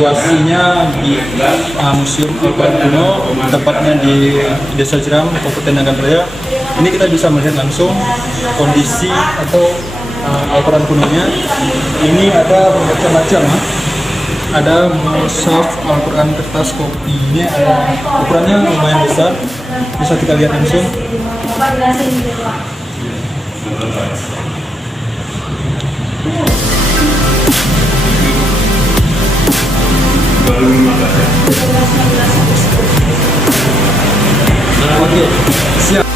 situasinya di Museum Al-Quran Kuno, tepatnya di Desa Jeram, Kabupaten Nagan Raya. Ini kita bisa melihat langsung kondisi atau Al-Quran kunonya. Ini ada bermacam-macam. Ada mushaf Al-Quran kertas kopi. Ini ada ukurannya lumayan besar, bisa kita lihat langsung. Oke, siap.